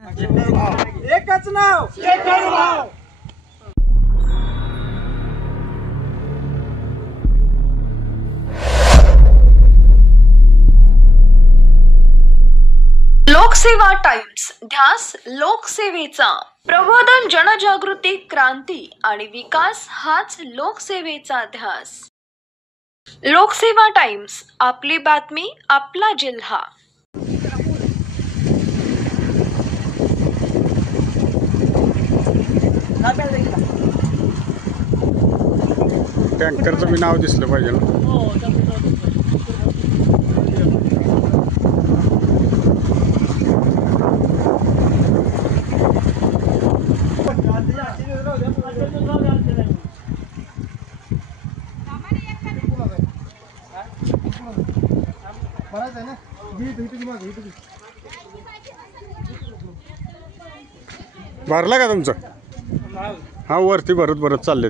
एकच नाव शेखर भाऊ. लोकसेवा टाइम्स, ध्यास लोकसेवेचा. प्रबोधन, जनजागृती, क्रांती आणि विकास हाच लोकसेवेचा ध्यास. लोकसेवा टाइम्स, आपली बातमी, आपला जिल्हा. टँकरचं बी नाव दिसलं पाहिजे ना. भरला का तुमचं? हा, वरती भरत चालले.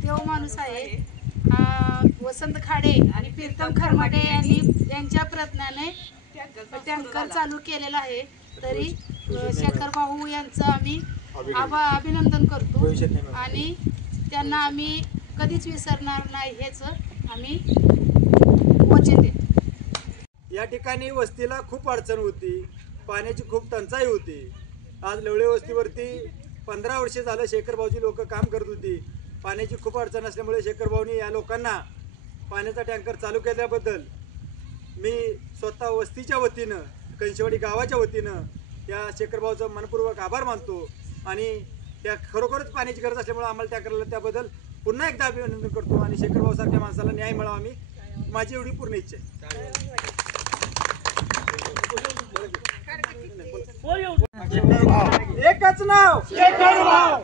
देव माणूस आहे. वसंत खाडे आणि प्रीतम खरमाटे यांच्या प्रयत्नाने टँकर चालू केलेला आहे. तरी शेखर भाऊ यांचं आम्ही अभिनंदन करतो आणि त्यांना आम्ही कधीच विसरणार नाही हेच आम्ही वचन देतो. या ठिकाणी वस्तीला खूप अडचण होती, पाण्याची खूप टंचाई होती. आज लवळे वस्तीवरती 15 वर्षे झालं शेखर भाऊची लोक काम करत होती. पाण्याची खूप अडचण असल्यामुळे शेखर भाऊनी या लोकांना पाण्याचा टँकर चालू केल्याबद्दल मी स्वतः वस्तीच्या वतीनं, कंशेवाडी गावाच्या वतीनं या शेखर भाऊचं मनपूर्वक आभार मानतो. आणि त्या खरोखरच पाण्याची गरज असल्यामुळे आम्हाला टँकरला त्याबद्दल पुन्हा एकदा अभिनंदन करतो. आणि शेखर भाऊसारख्या माणसाला न्याय मिळावा माझी एवढी पूर्ण इच्छा आहे. एकच नाव शेखर भाऊ.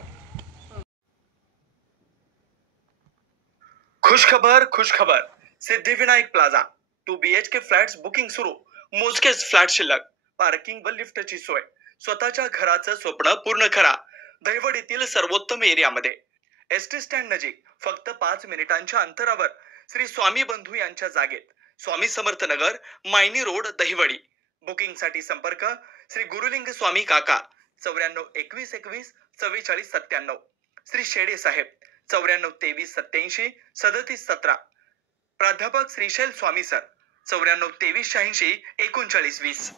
खुशखबर. Siddhivinayak plaza 2 BHK flats booking सुरू. मोजकेच फ्लॅट शिल्लक. पार्किंग व लिफ्टची सोय. स्वतःच्या घराचं स्वप्न पूर्ण करा. दहिवडीतील सर्वोत्तम एरियामध्ये. एसटी स्टँड नजीक फक्त 5 मिनिटांच्या अंतरावर श्री स्वामी बंधू यांच्या जागेत. स्वामी समर्थ नगर, मायनी रोड, दहिवडी. बुकिंग साठी संपर्क श्री गुरुलिंग स्वामी काका 94 21 21 44 97. श्री शेडे साहेब 94 23 87 37 17. प्राध्यापक श्रीशैल स्वामी सर 94 23 86 39 20.